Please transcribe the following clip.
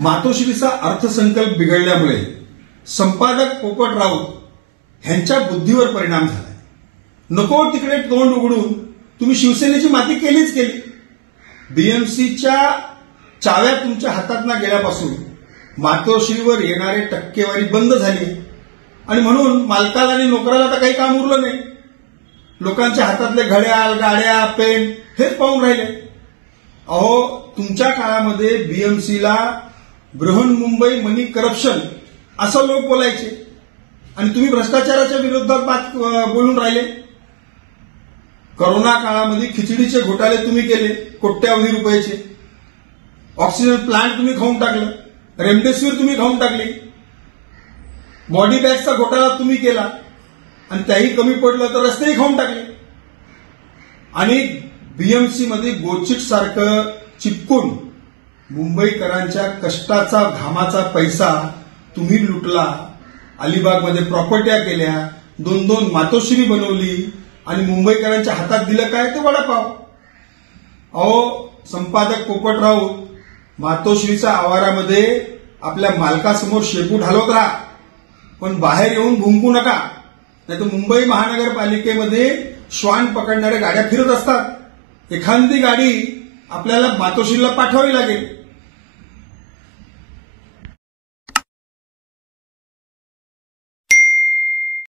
मातोश्रीचा अर्थसंकल्प बिघडल्यामुळे संपादक पोपट राऊत यांच्या बुद्धीवर परिणाम झाला। नको तिकडे तोंड उघडून तुम्ही शिवसेनेची माती केलीच केली। बीएमसीच्या चाव्या तुमच्या हातात गेल्यापासून मातोश्रीवर येणारी टक्केवारी बंद झाली आणि म्हणून मालकाला आणि नोकराला आता काही काम उरलं नाही। लोकांच्या हातातले घड्याळ, गाड्या, पेन हेच पाहून राहिले। अहो, तुमच्या काळामध्ये बीएमसीला बृहन्मुंबई मनी करप्शन असं लोक बोलायचे आणि तुम्ही भ्रष्टाचाराच्या विरोधात बोलून राहिले। कोरोना काळामध्ये खिचडीचे घोटाळे तुम्ही केले, कोट्यावधी रुपयाचे। ऑक्सिजन प्लांट तुम्ही खाऊन टाकलं, रेमडेसिवीर तुम्ही खाऊन टाकली, बॉडी बॅगचा घोटाळा तुम्ही केला आणि त्याही कमी पडलं तर रस्तेही खाऊन टाकले। आणि बीएमसी मध्ये गोचिट सारखं चिपकून मुंबईकरांच्या कष्टाचा घामाचा पैसा तुम्ही लुटला। अलिबागमध्ये प्रॉपर्ट्या केल्या, 2-2 मातोश्री बनवली आणि मुंबईकरांच्या हातात दिलं काय? ते वडापाव। अहो, संपादक पोपट राऊत, मातोश्रीच्या आवारामध्ये आपल्या मालकासमोर शेपूट हलवत राहा, पण बाहेर येऊन भुंकू नका, नाहीतर मुंबई महानगरपालिकेमध्ये श्वान पकडणाऱ्या गाड्या फिरत असतात। एखादी गाडी आपल्याला मातोश्रीला पाठवावी लागेल।